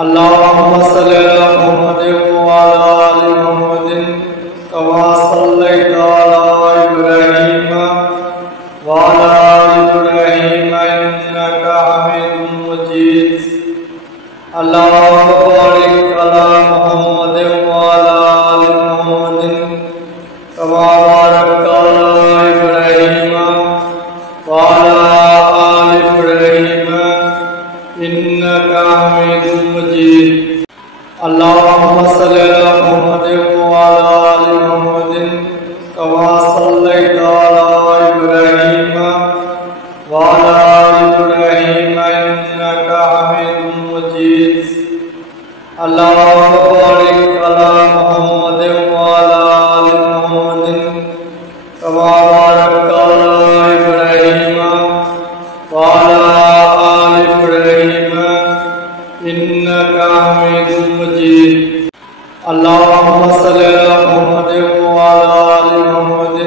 اللهم صل على محمد وعلى آل محمد كما صليت على إبراهيم وعلى آل إبراهيم إنك حميد مجيد. اللهم بارك على محمد وعلى آل محمد كما باركت على إبراهيم وعلى آل إبراهيم إنك حميد مجيد. اللهم صل على محمد وعلى آل محمد كما صليت على إبراهيم وعلى آل إبراهيم إنك حميد مجيد. اللهم بارك على محمد وعلى آل محمد كما باركت على إبراهيم وعلى آل إبراهيم إنك حميد مجيد. اللهم صل على محمد وعلى آل محمد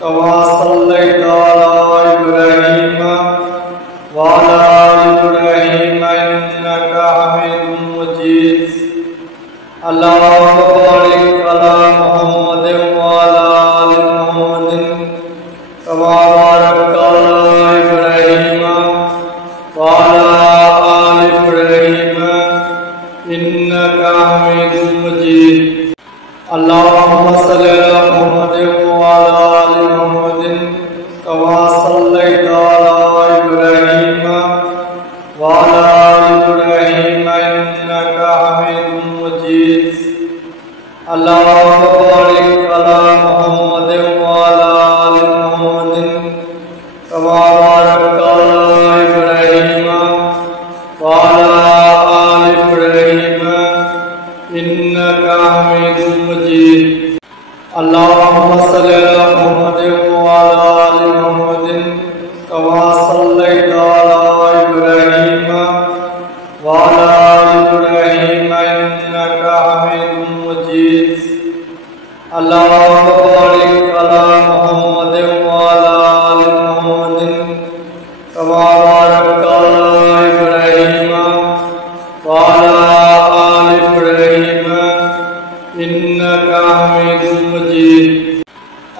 كما صليت على إبراهيم وعلى آل إبراهيم إنك حميد مجيد. اللهم بارك على محمد وعلى آل محمد كما باركت على إبراهيم وعلى آل إبراهيم إنك حميد مجيد. اللهم صل على محمد وعلى آل محمد كما صليت على إبراهيم وعلى آل إبراهيم إنك حميد مجيد. اللهم بارك على محمد وعلى آل محمد كما باركت على إبراهيم وعلى آل إبراهيم إنك حميد مجيد. اللهم صل على محمد وعلى آل محمد كما صليت على إبراهيم وعلى آل إبراهيم إنك حميد مجيد. اللهم بارك على محمد وعلى آل محمد كما باركت على إبراهيم وعلى آل إبراهيم إنك حميد مجيد.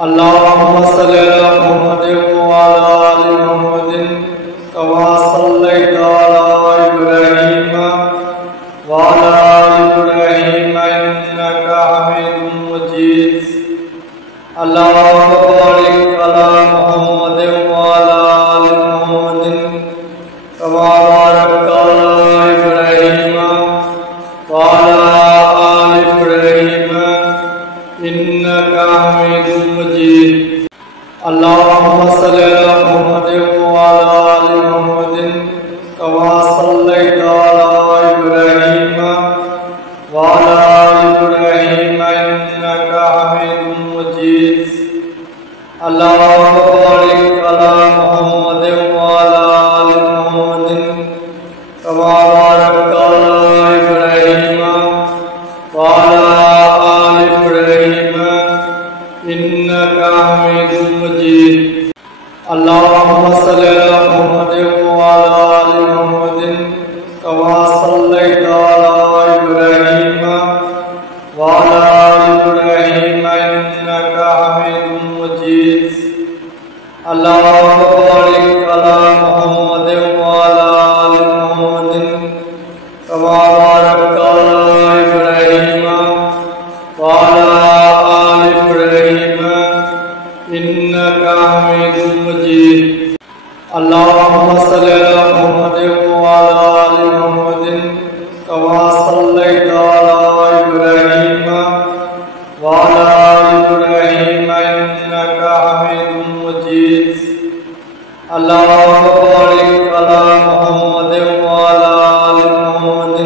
اللهم صل على محمد وعلى آل محمد كما صليت على إبراهيم وعلى آل إبراهيم إنك حميد مجيد. اللهم بارك على محمد وعلى آل محمد كما باركت على إبراهيم وعلى آل إبراهيم إنك حميد مجيد. اللهم صل على محمد وعلى آل محمد كما صليت على إبراهيم وعلى آل إبراهيم إنك حميد مجيد. اللهم بارك على محمد وعلى آل محمد كما باركت على إبراهيم وعلى آل إبراهيم إنك حميد مجيد. اللهم صل على محمد وعلى آل محمد كما صليت على إبراهيم وعلى آل إبراهيم إنك حميد مجيد. اللهم بارك على محمد وعلى آل محمد كما باركت على إبراهيم وعلى آل إبراهيم إنك حميد مجيد. اللهم صل على محمد وعلى آل محمد كما صليت على إبراهيم وعلى آل إبراهيم إنك حميد مجيد. اللهم بارك على محمد وعلى آل محمد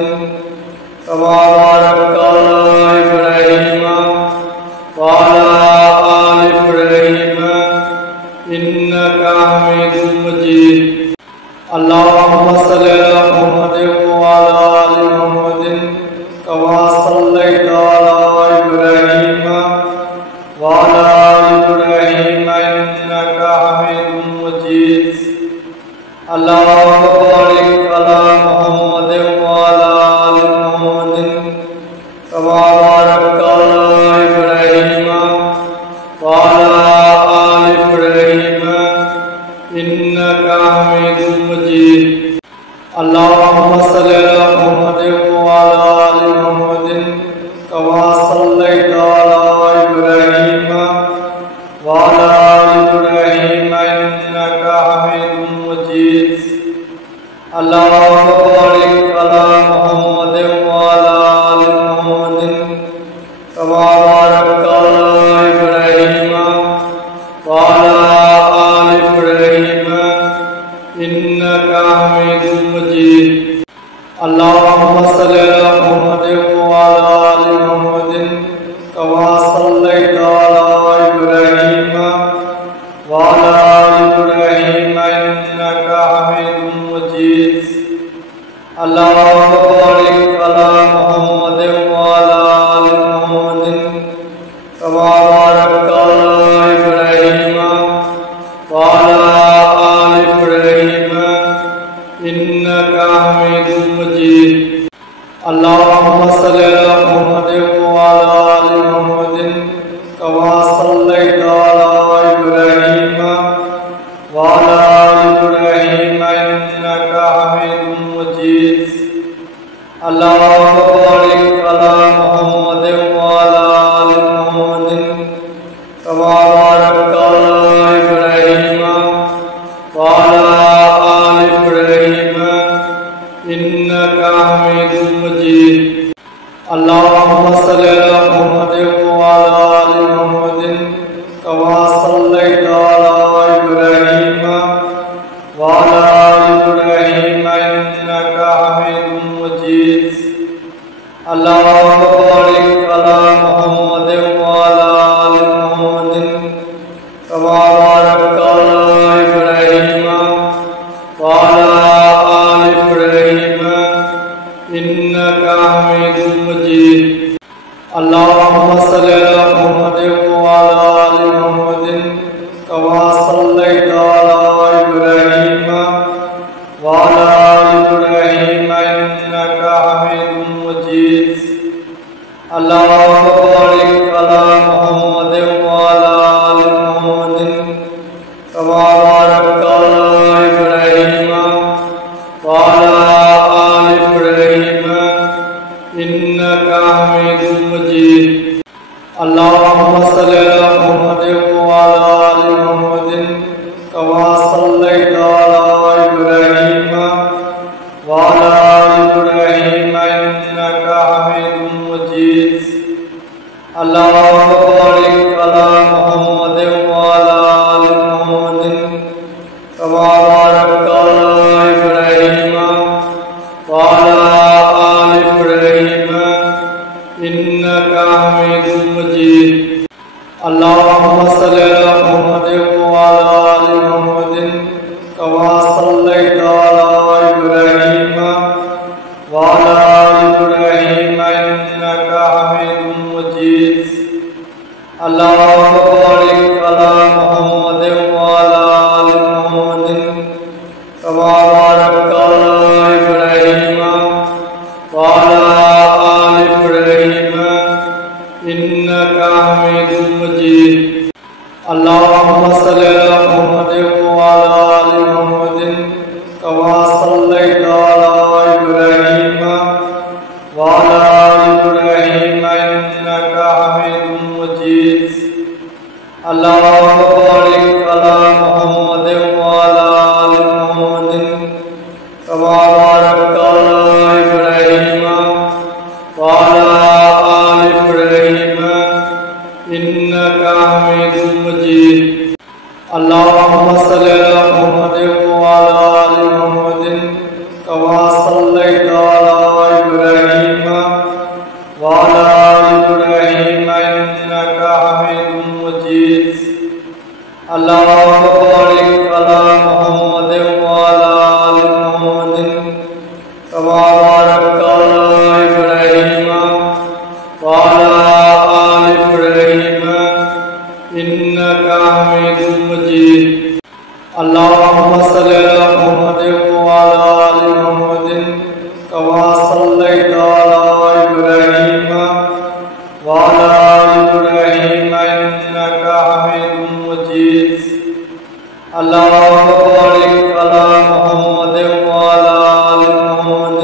اللهم صل على محمد وعلى آل محمد كما صليت على إبراهيم وعلى آل إبراهيم إنك حميد مجيد اللهم بارك على محمد وعلى آل محمد كما باركت على إبراهيم وعلى آل إبراهيم إنك حميد مجيد اللهم صل على محمد وعلى آل محمد كما صليت على إبراهيم وعلى آل إبراهيم إنك حميد مجيد اللهم بارك على محمد وعلى آل محمد كما باركت على إبراهيم وعلى آل إبراهيم إنك حميد مجيد اللهم صل على محمد وعلى آل محمد كما صليت على إبراهيم وعلى آل إبراهيم إنك حميد مجيد اللهم بارك على محمد وعلى آل محمد كما باركت على إبراهيم وعلى آل إبراهيم إنك حميد مجيد اللهم صل على محمد وعلى آل محمد كما صليت على إبراهيم وعلى آل إبراهيم إنك حميد مجيد اللهم بارك على محمد وعلى آل محمد كما باركت على إبراهيم وعلى آل إبراهيم إنك حميد مجيد اللهم صل على محمد وعلى آل محمد كما صليت على إبراهيم وعلى آل إبراهيم إنك حميد مجيد اللهم بارك على محمد وعلى آل محمد كما باركت على إبراهيم وعلى آل إبراهيم إنك حميد مجيد اللهم صل على محمد وعلى آل محمد كما صليت على إبراهيم وعلى آل إبراهيم إنك حميد مجيد اللهم بارك على محمد وعلى آل محمد كما باركت على إبراهيم وعلى آل إبراهيم إنك حميد مجيد اللهم صل على محمد وعلى آل محمد كما صليت على إبراهيم وعلى آل إبراهيم إنك حميد مجيد اللهم بارك على محمد وعلى آل محمد كما باركت على إبراهيم وعلى آل إبراهيم إنك حميد مجيد اللهم صل على محمد وعلى آل محمد كما صليت على إبراهيم وعلى آل إبراهيم إنك حميد مجيد اللهم بارك على محمد وعلى آل محمد كما باركت على إبراهيم وعلى آل إبراهيم إنك حميد مجيد اللهم صل على محمد وعلى آل محمد كما صليت على إبراهيم وعلى آل إبراهيم إنك حميد مجيد اللهم بارك على محمد وعلى آل محمد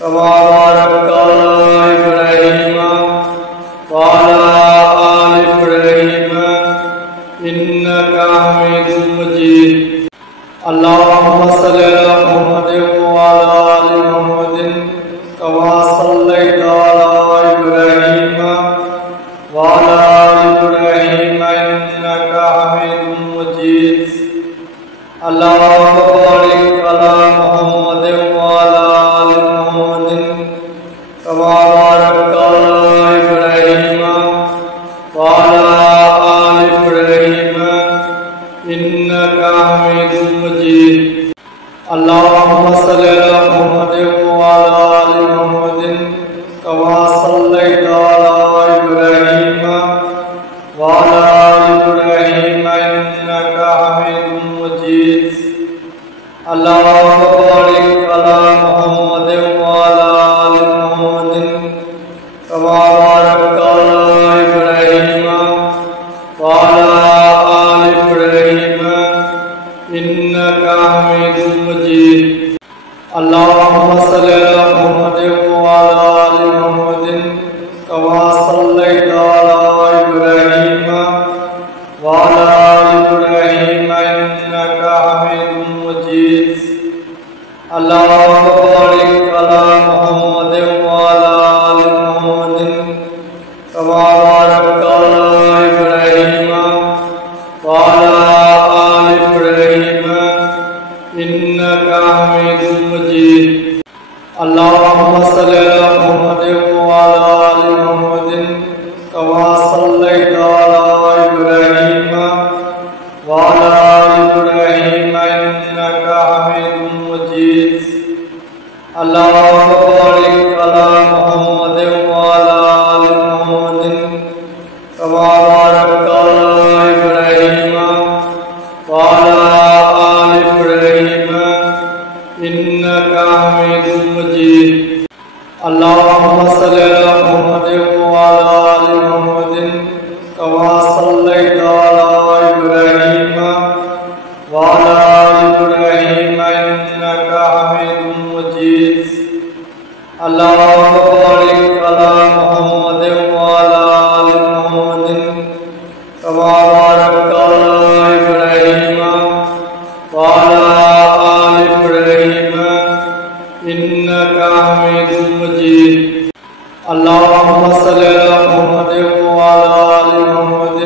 كما باركت على إبراهيم وعلى آل إبراهيم إنك حميد مجيد اللهم صل على محمد وعلى آل محمد كما صليت على إبراهيم وعلى آل إبراهيم إنك حميد مجيد اللهم بارك على محمد وعلى آل محمد محمد كما صليت على إبراهيم وعلى آل إبراهيم إنك حميد مجيد اللهم بارك على محمد وعلى آل محمد كما باركت على إبراهيم وعلى آل إبراهيم إنك حميد مجيد اللهم صل على محمد وعلى آل محمد كما صليت على إبراهيم وعلى آل إبراهيم إنك حميد مجيد اللهم بارك على محمد وعلى آل محمد كما باركت على إبراهيم وعلى آل إبراهيم إنك حميد مجيد اللهم صل على محمد وعلى آل محمد كما صليت على إبراهيم وعلى آل إبراهيم إنك حميد مجيد اللهم بارك على محمد وعلى آل محمد كما باركت على إبراهيم وعلى آل إبراهيم إنك حميد مجيد اللهم صل على محمد وعلى آل محمد كما صليت على إبراهيم وعلى آل إبراهيم إنك حميد مجيد اللهم بارك على محمد وعلى آل محمد كما باركت على إبراهيم وعلى آل إبراهيم إنك حميد مجيد اللهم صل على محمد وعلى آل محمد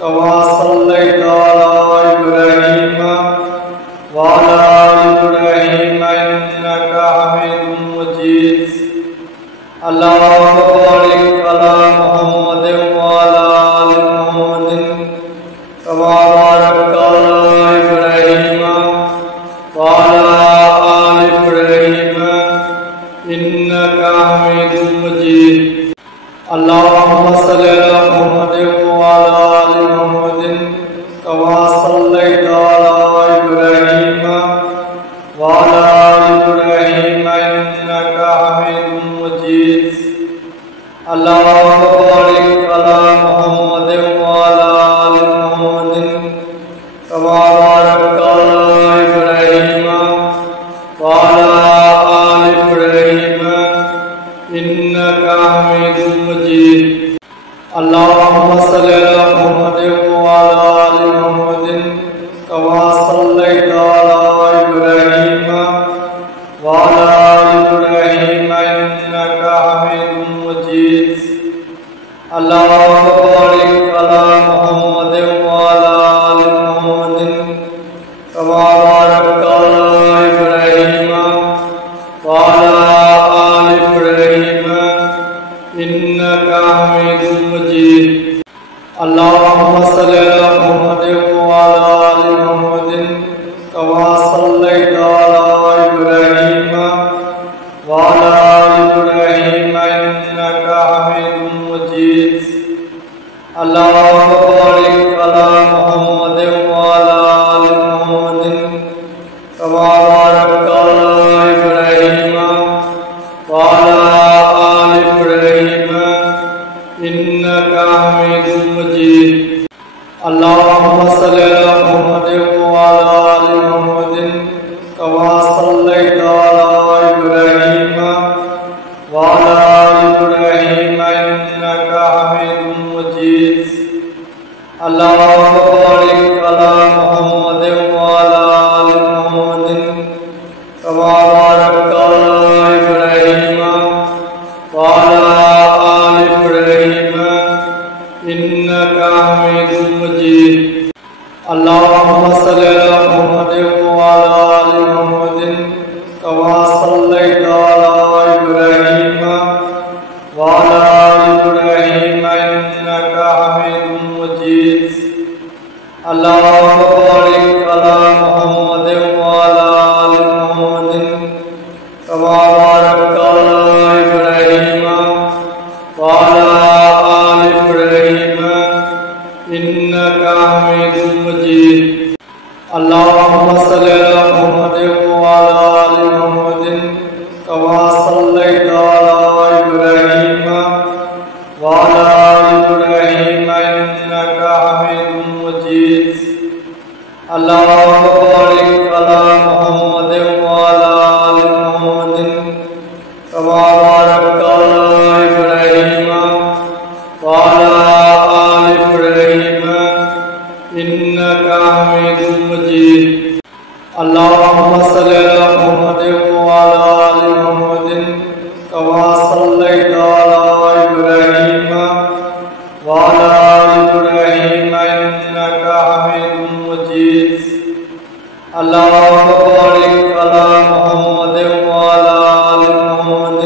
كما صليت على إبراهيم وعلى آل إبراهيم إنك حميد مجيد اللهم بارك على محمد وعلى آل محمد كما باركت على إبراهيم وعلى آل إبراهيم إنك حميد مجيد اللهم صل على محمد وعلى آل محمد كما صليت على إبراهيم وعلى آل إبراهيم إنك حميد مجيد اللهم بارك على محمد وعلى آل محمد كما باركت على إبراهيم وعلى آل إبراهيم إنك حميد مجيد اللهم صل على محمد وعلى آل محمد كما صليت على إبراهيم وعلى آل إبراهيم إنك حميد مجيد اللهم بارك على محمد وعلى آل محمد كما باركت على إبراهيم وعلى آل إبراهيم إنك حميد مجيد اللهم صل على محمد وعلى آل محمد كما صليت على إبراهيم وعلى آل إبراهيم إنك حميد مجيد اللهم بارك على محمد وعلى آل محمد كما باركت على إبراهيم وعلى آل إبراهيم إنك حميد مجيد اللهم صل على محمد وعلى آل محمد كما صليت على إبراهيم وعلى آل إبراهيم إنك حميد مجيد اللهم بارك على محمد وعلى آل محمد كما باركت على إبراهيم وعلى آل إبراهيم إنك حميد مجيد صليت على إبراهيم وعلى آل إبراهيم إنك حميد مجيد اللهم بارك على محمد وعلى آل محمد كما باركت على إبراهيم وعلى آل إبراهيم إنك حميد مجيد اللهم صل على محمد وعلى آل محمد كما صليت على إبراهيم وعلى آل إبراهيم إنك حميد مجيد اللهم بارك على محمد وعلى آل محمد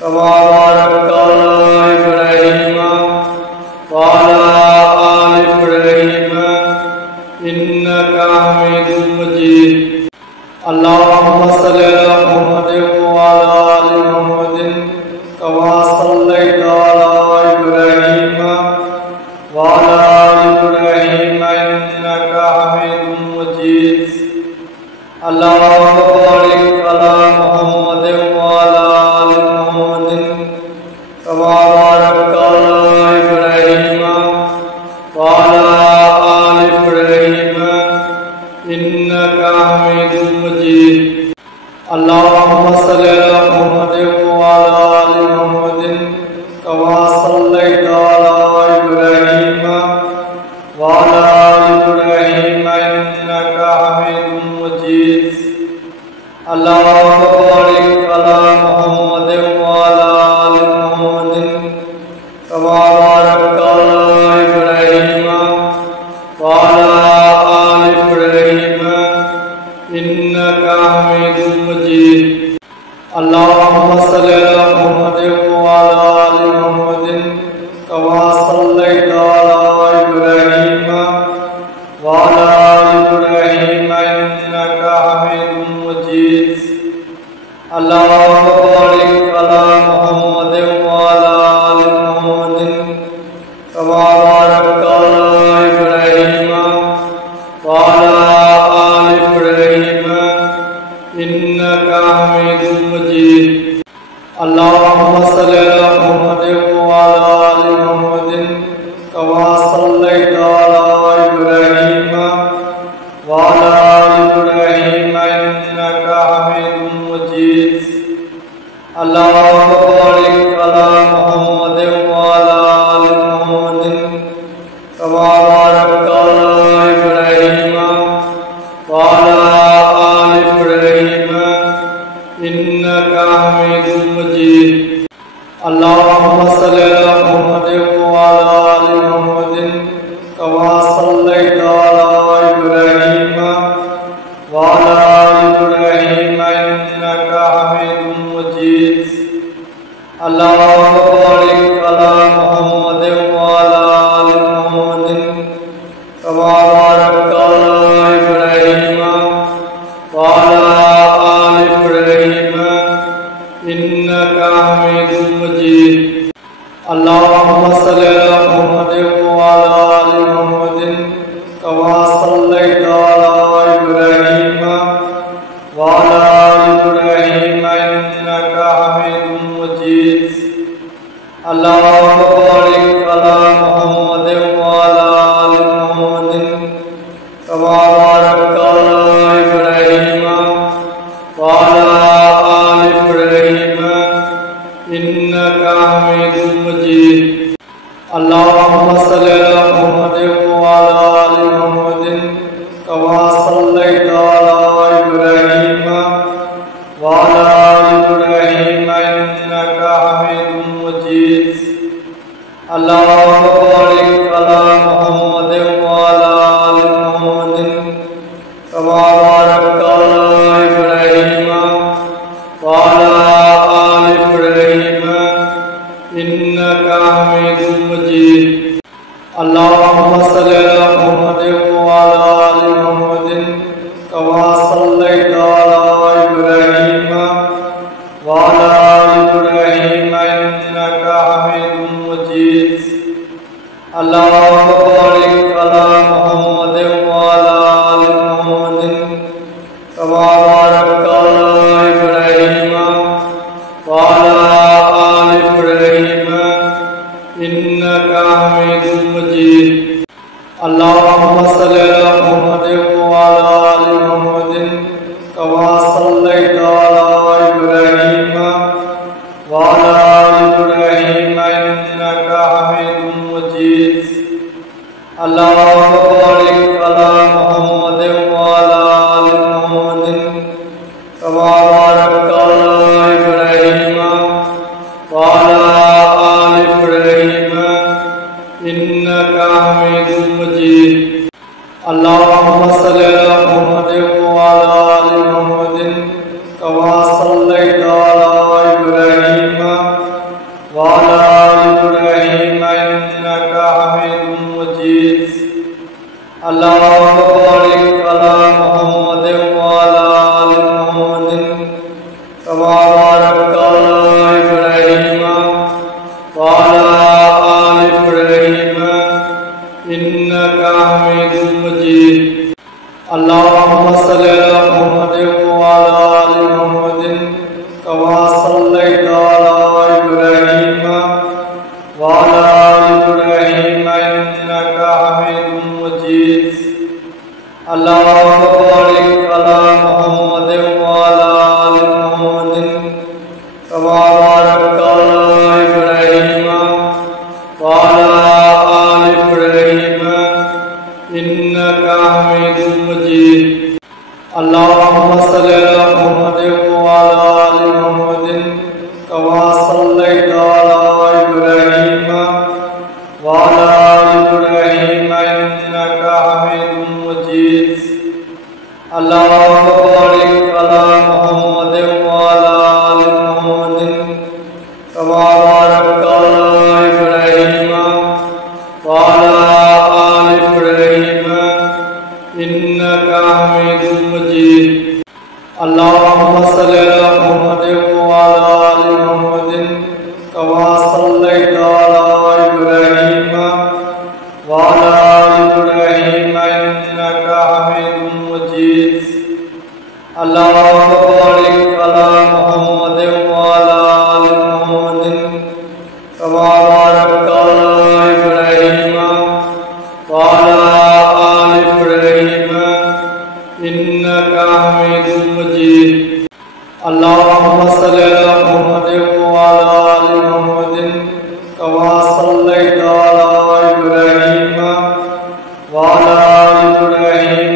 كما باركت على إبراهيم وعلى آل إبراهيم إنك حميد مجيد اللهم صل على محمد وعلى آل محمد كما صليت على إبراهيم وعلى آل إبراهيم إنك حميد مجيد اللهم بارك على محمد وعلى آل محمد كما باركت على إبراهيم وعلى آل إبراهيم إنك حميد مجيد اللهم صل على محمد وعلى آل محمد كما صليت على إبراهيم وعلى آل إبراهيم إنك حميد مجيد اللهم بارك على محمد وعلى آل محمد كما باركت على إبراهيم وعلى آل إبراهيم إنك حميد مجيد اللهم صل على محمد وعلى آل محمد كما صليت على إبراهيم وعلى آل إبراهيم إنك حميد مجيد اللهم بارك على محمد وعلى آل محمد كما باركت على إبراهيم وعلى آل إبراهيم إنك حميد مجيد اللهم صل على محمد وعلى آل محمد كما صليت على إبراهيم وعلى آل إبراهيم إنك حميد مجيد اللهم بارك على محمد وعلى آل محمد كما باركت على إبراهيم وعلى آل إبراهيم إنك حميد مجيد اللهم صل على محمد وعلى آل محمد كما صليت على إبراهيم وعلى آل إبراهيم إنك حميد مجيد اللهم بارك على محمد وعلى آل محمد كما باركت على إبراهيم وعلى آل إبراهيم إنك حميد مجيد اللهم صل على محمد وعلى آل محمد كما صليت على إبراهيم وعلى آل إبراهيم إنك حميد مجيد اللهم بارك على محمد وعلى آل محمد كما باركت على إبراهيم وعلى آل إبراهيم إنك حميد مجيد اللهم صل على محمد وعلى آل محمد كما صليت على إبراهيم وعلى آل إبراهيم إنك حميد مجيد اللهم بارك على محمد وعلى آل محمد كما باركت على إبراهيم وعلى آل إبراهيم إنك حميد مجيد اللهم صل على محمد وعلى آل محمد كما صليت على إبراهيم وعلى آل إبراهيم إنك حميد مجيد اللهم بارك على محمد وعلى آل محمد كما باركت على إبراهيم باركت على إبراهيم وعلى آل إبراهيم إنك حميد مجيد اللهم صل على محمد وعلى آل محمد كما صليت على إبراهيم وعلى آل إبراهيم إنك حميد مجيد اللهم بارك على محمد وعلى آل محمد كما باركت على إبراهيم وعلى آل إبراهيم إنك حميد مجيد اللهم صل على محمد وعلى آل محمد كما صليت على إبراهيم وعلى آل إبراهيم إنك حميد مجيد اللهم بارك على محمد وعلى آل محمد كما باركت على إبراهيم وعلى آل إبراهيم إنك حميد مجيد اللهم صل على محمد وعلى آل محمد كما صليت على إبراهيم وعلى آل إبراهيم إنك حميد مجيد اللهم بارك على محمد وعلى آل محمد كما باركت على إبراهيم وعلى آل إبراهيم إنك حميد مجيد اللهم صل على محمد وعلى آل محمد كما صليت على إبراهيم وعلى آل إبراهيم